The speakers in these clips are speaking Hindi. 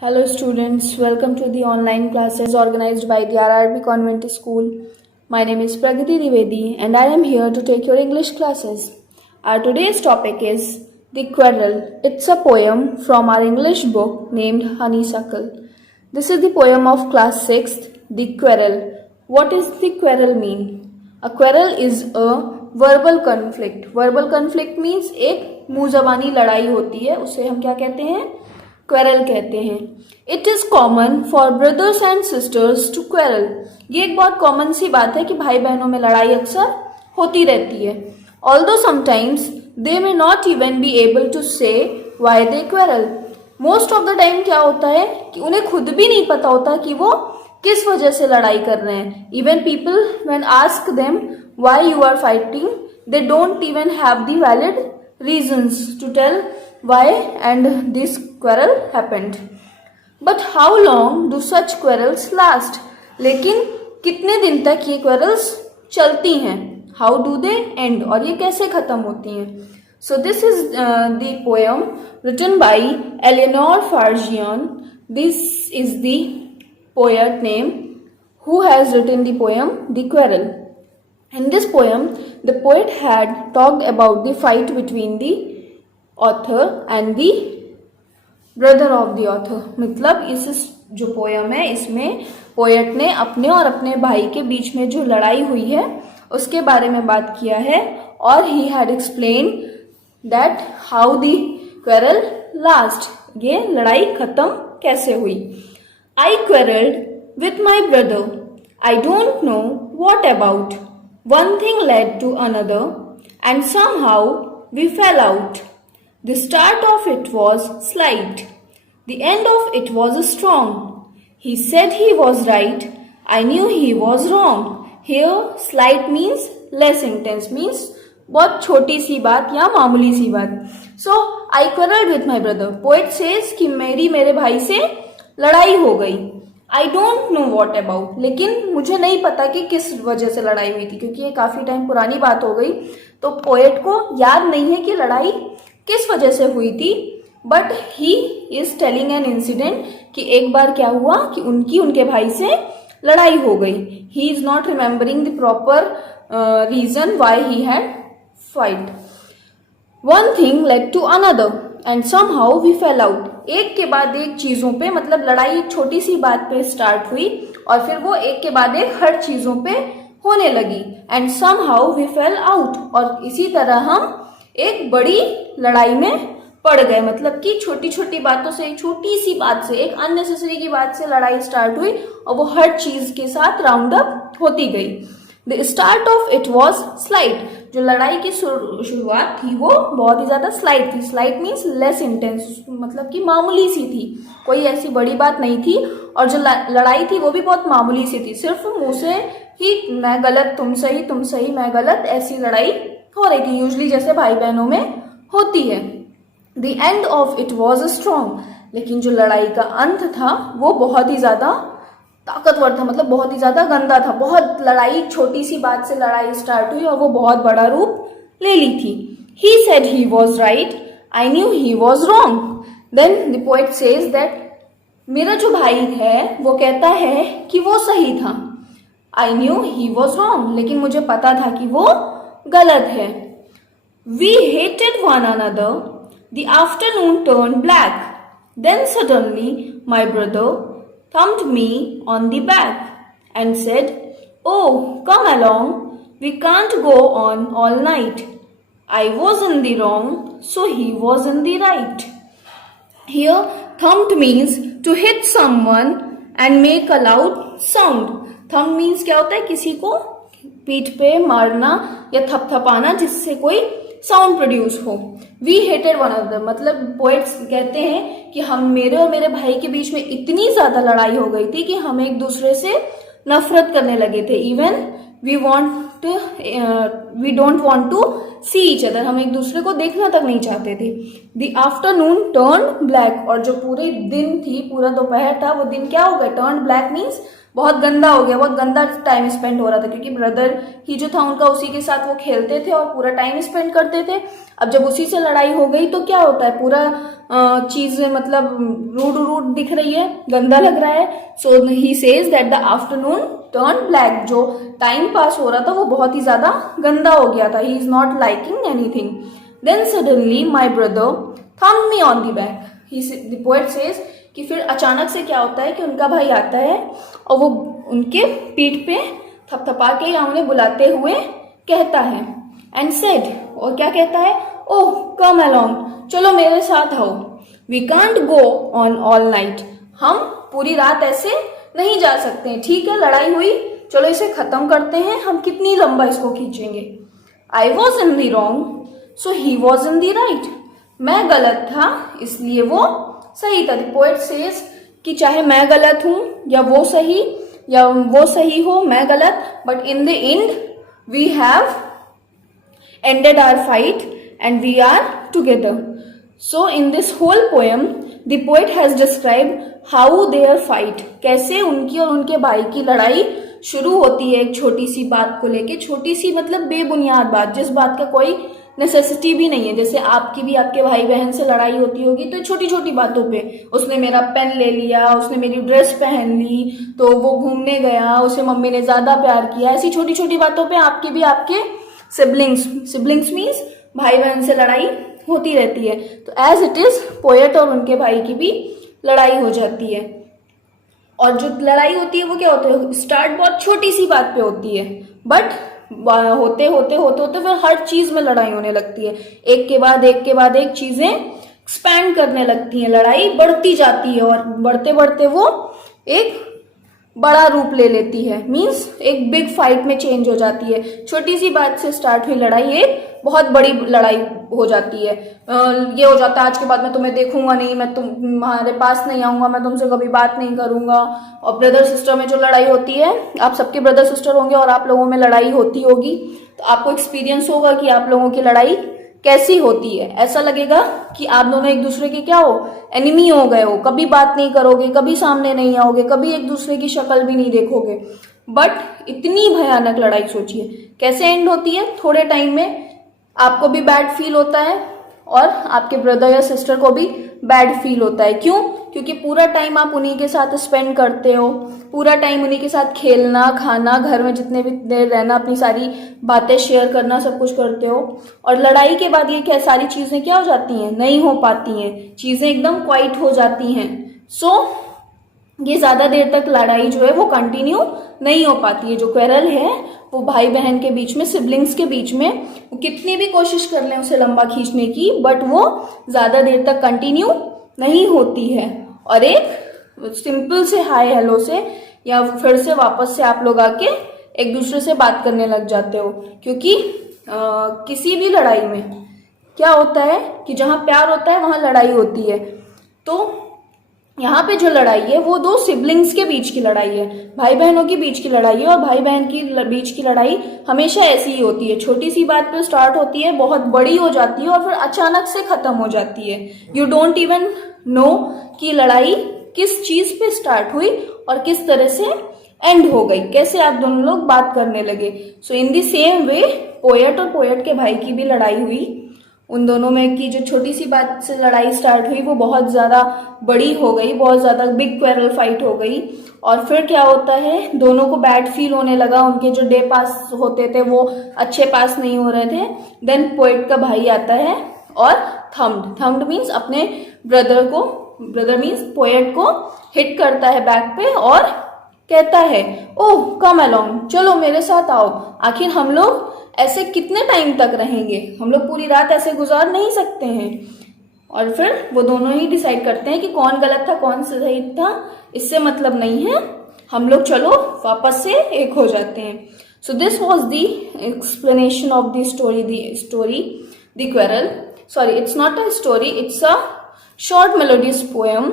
Hello students, welcome to the online classes organized by the RRB Convent School. My name is Pragati Dwivedi and I am here to take your English classes. Our today's topic is The Quarrel. It's a poem from our English book named Honeysuckle. This is the poem of class 6th, The Quarrel. What does the quarrel mean? A quarrel is a verbal conflict. Verbal conflict means एक मुंह ज़बानी लड़ाई होती है, उसे हम क्या कहते हैं? क्वेरल कहते हैं. It is common for brothers and sisters to quarrel. ये एक बहुत कॉमन सी बात है कि भाई बहनों में लड़ाई अक्सर होती रहती है. Although sometimes they may not even be able to say why they quarrel. Most of the time क्या होता है कि उन्हें खुद भी नहीं पता होता कि वो किस वजह से लड़ाई कर रहे हैं. Even people when ask them why you are fighting they don't even have the valid reasons to tell why and this quarrel happened. But how long do such quarrels last? लेकिन कितने दिन तक ये quarrels चलती हैं? How do they end? और ये कैसे खत्म होती हैं? So this is the poem written by Eleanor Farjeon. This is the poet name who has written the poem The Quarrel. In this poem, the poet had talked about the fight between the author and the brother of the author. मतलब इस जो पोयम है इसमें पोएट ने अपने और अपने भाई के बीच में जो लड़ाई हुई है उसके बारे में बात किया है और he had explained that how the quarrel last. ये लड़ाई खत्म कैसे हुई. I quarreled with my brother. I don't know what about. One thing led to another, and somehow we fell out. The start of it was slight. The end of it was strong. He said he was right. I knew he was wrong. Here, slight means less intense, means बहुत छोटी सी बात या मामूली सी बात. So, I quarreled with my brother. Poet says कि मेरे भाई से लड़ाई हो गई. I don't know what about. लेकिन मुझे नहीं पता कि किस वजह से लड़ाई हुई थी क्योंकि ये काफी टाइम पुरानी बात हो गई तो पोएट को याद नहीं है कि लड़ाई किस वजह से हुई थी. But he is telling an incident कि एक बार क्या हुआ कि उनके भाई से लड़ाई हो गई. He is not remembering the proper reason why he had fight. One thing led to another and somehow we fell out. एक के बाद एक चीजों पे मतलब लड़ाई एक छोटी सी बात पे स्टार्ट हुई और फिर वो एक के बाद एक हर चीजों पे होने लगी. And somehow we fell out. और इसी तरह हम एक बड़ी लड़ाई में पड़ गए. मतलब कि छोटी छोटी बातों से एक छोटी सी बात से एक अननेसेसरी की बात से लड़ाई स्टार्ट हुई और वो हर चीज के साथ राउंड अप होती गई. The start of it was slight. जो लड़ाई की शुरुआत थी वो बहुत ही ज्यादा स्लाइट थी. स्लाइट मीन्स लेस इंटेंस, मतलब कि मामूली सी थी, कोई ऐसी बड़ी बात नहीं थी. और जो लड़ाई थी वो भी बहुत मामूली सी थी, सिर्फ मुंह से ही मैं गलत तुम सही मैं गलत ऐसी लड़ाई हो रही थी यूजली जैसे भाई बहनों में होती है. The end of it was strong. लेकिन जो लड़ाई का अंत था वो बहुत ही ज्यादा ताकतवर था, मतलब बहुत ही ज्यादा गंदा था. बहुत लड़ाई छोटी सी बात से लड़ाई स्टार्ट हुई और वो बहुत बड़ा रूप ले ली थी. He said he was right. I knew he was wrong. Then the poet says that मेरा जो भाई है वो कहता है कि वो सही था. I knew he was wrong. लेकिन मुझे पता था कि वो गलत है. We hated one another. The afternoon turn black. Then suddenly my brother thumped me on the back and said, "Oh, come along. We can't go on all night." I was in the wrong, so he was in the right. Here, thumped means to hit someone and make a loud sound. Thump means क्या होता है? किसी को पीठ पे मारना या थपथपाना जिससे कोई साउंड प्रोड्यूस हो. वी हेटेड वन अनदर, मतलब पोएट्स कहते हैं कि हम मेरे और मेरे भाई के बीच में इतनी ज्यादा लड़ाई हो गई थी कि हम एक दूसरे से नफरत करने लगे थे. Even we don't want to see each other. हम एक दूसरे को देखना तक नहीं चाहते थे. The afternoon turn black. और जो पूरे दिन थी, पूरा दोपहर था, वो दिन क्या हो गया? टर्न ब्लैक मीन्स बहुत गंदा हो गया, बहुत गंदा टाइम स्पेंड हो रहा था क्योंकि ब्रदर ही जो था उनका उसी के साथ वो खेलते थे और पूरा टाइम स्पेंड करते थे. अब जब उसी से लड़ाई हो गई तो क्या होता है, पूरा चीजें मतलब रूड रूड दिख रही है, गंदा लग रहा है. So he says that the afternoon turn black. जो टाइम पास हो रहा था वो बहुत ही ज्यादा गंदा हो गया था. He is not liking anything. Then suddenly my brother thumped me on the back. The poet says कि फिर अचानक से क्या होता है कि उनका भाई आता है और वो उनके पीठ पे थपथपा के या उन्हें बुलाते हुए कहता है एंड सेड, और क्या कहता है, ओह कम अलोंग, चलो मेरे साथ आओ. We can't go on all night. हम पूरी रात ऐसे नहीं जा सकते. ठीक है, लड़ाई हुई, चलो इसे खत्म करते हैं, हम कितनी लंबा इसको खींचेंगे. I was in the wrong so he was in the right. मैं गलत था इसलिए वो सही था. द पोएट सेज कि चाहे मैं गलत हूं या वो सही हो, मैं गलत, but in the end we have ended our fight and we are together. So in this whole poem the poet has described how their fight, कैसे उनकी और उनके भाई की लड़ाई शुरू होती है एक छोटी सी बात को लेके. छोटी सी मतलब बेबुनियाद बात, जिस बात का कोई नेसेसिटी भी नहीं है. जैसे आपकी भी आपके भाई बहन से लड़ाई होती होगी तो छोटी छोटी बातों पे, उसने मेरा पेन ले लिया, उसने मेरी ड्रेस पहन ली, तो वो घूमने गया, उसे मम्मी ने ज्यादा प्यार किया, ऐसी छोटी छोटी बातों पे आपकी भी आपके सिबलिंग्स मीन्स भाई बहन से लड़ाई होती रहती है. तो एज इट इज पोएट और उनके भाई की भी लड़ाई हो जाती है. और जो लड़ाई होती है वो क्या होता है, स्टार्ट बहुत छोटी सी बात पे होती है, बट होते होते फिर हर चीज में लड़ाई होने लगती है. एक के बाद एक चीजें एक्सपैंड करने लगती हैं, लड़ाई बढ़ती जाती है और बढ़ते बढ़ते वो एक बड़ा रूप ले लेती है. मींस एक बिग फाइट में चेंज हो जाती है. छोटी सी बात से स्टार्ट हुई लड़ाई एक बहुत बड़ी लड़ाई हो जाती है. ये हो जाता है आज के बाद मैं तुम्हें देखूंगा नहीं, मैं तुम्हारे पास नहीं आऊंगा, मैं तुमसे कभी बात नहीं करूंगा. और ब्रदर सिस्टर में जो लड़ाई होती है, आप सबके ब्रदर सिस्टर होंगे और आप लोगों में लड़ाई होती होगी, तो आपको एक्सपीरियंस होगा कि आप लोगों की लड़ाई कैसी होती है. ऐसा लगेगा कि आप दोनों एक दूसरे के क्या हो, एनिमी हो गए हो, कभी बात नहीं करोगे, कभी सामने नहीं आओगे, कभी एक दूसरे की शक्ल भी नहीं देखोगे. बट इतनी भयानक लड़ाई सोचिए कैसे एंड होती है. थोड़े टाइम में आपको भी बैड फील होता है और आपके ब्रदर या सिस्टर को भी बैड फील होता है. क्यों? क्योंकि पूरा टाइम आप उन्हीं के साथ स्पेंड करते हो, पूरा टाइम उन्हीं के साथ खेलना, खाना, घर में जितने भी देर रहना, अपनी सारी बातें शेयर करना, सब कुछ करते हो. और लड़ाई के बाद ये क्या सारी चीजें क्या हो जाती हैं, नहीं हो पाती हैं, चीजें एकदम क्वाइट हो जाती हैं. सो ये ज्यादा देर तक लड़ाई जो है वो कंटिन्यू नहीं हो पाती है. जो क्वेरल है वो भाई बहन के बीच में, सिबलिंग्स के बीच में, वो कितनी भी कोशिश कर लें उसे लंबा खींचने की, बट वो ज्यादा देर तक कंटिन्यू नहीं होती है. और एक सिंपल से हाय हेलो से या फिर से वापस से आप लोग आके एक दूसरे से बात करने लग जाते हो. क्योंकि किसी भी लड़ाई में क्या होता है कि जहां प्यार होता है वहां लड़ाई होती है. तो यहाँ पे जो लड़ाई है वो दो सिबलिंग्स के बीच की लड़ाई है, भाई बहनों के बीच की लड़ाई है. और भाई बहन की बीच की लड़ाई हमेशा ऐसी ही होती है, छोटी सी बात पे स्टार्ट होती है, बहुत बड़ी हो जाती है और फिर अचानक से खत्म हो जाती है. यू डोंट इवन नो कि लड़ाई किस चीज पे स्टार्ट हुई और किस तरह से एंड हो गई, कैसे आप दोनों लोग बात करने लगे. So in the same way poet और पोएट के भाई की भी लड़ाई हुई. उन दोनों में की जो छोटी सी बात से लड़ाई स्टार्ट हुई वो बहुत ज्यादा बड़ी हो गई, बहुत ज्यादा बिग क्वेरल फाइट हो गई. और फिर क्या होता है, दोनों को बैड फील होने लगा, उनके जो डे पास होते थे वो अच्छे पास नहीं हो रहे थे. देन पोएट का भाई आता है और थम्ड मीन्स अपने ब्रदर मीन्स पोएट को हिट करता है बैक पे और कहता है, ओह कम अलोंग, चलो मेरे साथ आओ. आखिर हम लोग ऐसे कितने टाइम तक रहेंगे, हम लोग पूरी रात ऐसे गुजार नहीं सकते हैं. और फिर वो दोनों ही डिसाइड करते हैं कि कौन गलत था कौन सही था, इससे मतलब नहीं है, हम लोग चलो वापस से एक हो जाते हैं. So this was the explanation of the story the quarrel. Sorry, it's not a story, it's a short melodious poem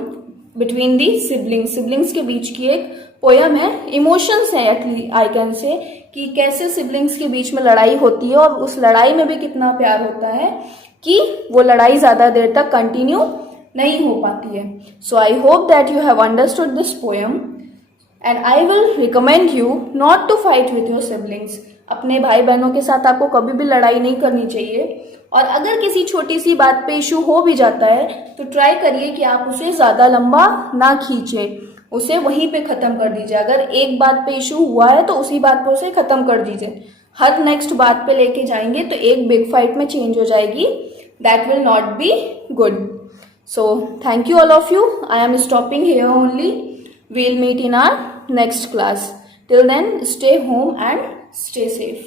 between the siblings के बीच की एक पोयम है. इमोशंस है एटलीस्ट आई कैन से, कि कैसे सिबलिंग्स के बीच में लड़ाई होती है और उस लड़ाई में भी कितना प्यार होता है कि वो लड़ाई ज्यादा देर तक कंटिन्यू नहीं हो पाती है. So I hope that you have understood this poem and I will recommend you not to fight with your siblings. अपने भाई बहनों के साथ आपको कभी भी लड़ाई नहीं करनी चाहिए और अगर किसी छोटी सी बात पे इशू हो भी जाता है तो ट्राई करिए कि आप उसे ज़्यादा लंबा ना खींचें, उसे वहीं पे ख़त्म कर दीजिए। अगर एक बात पे इशू हुआ है तो उसी बात पे उसे ख़त्म कर दीजिए। हर नेक्स्ट बात पे लेके जाएंगे तो एक बिग फाइट में चेंज हो जाएगी। That will not be good. So thank you all of you. I am stopping here only. We'll meet in our next class. Till then, stay home and stay safe.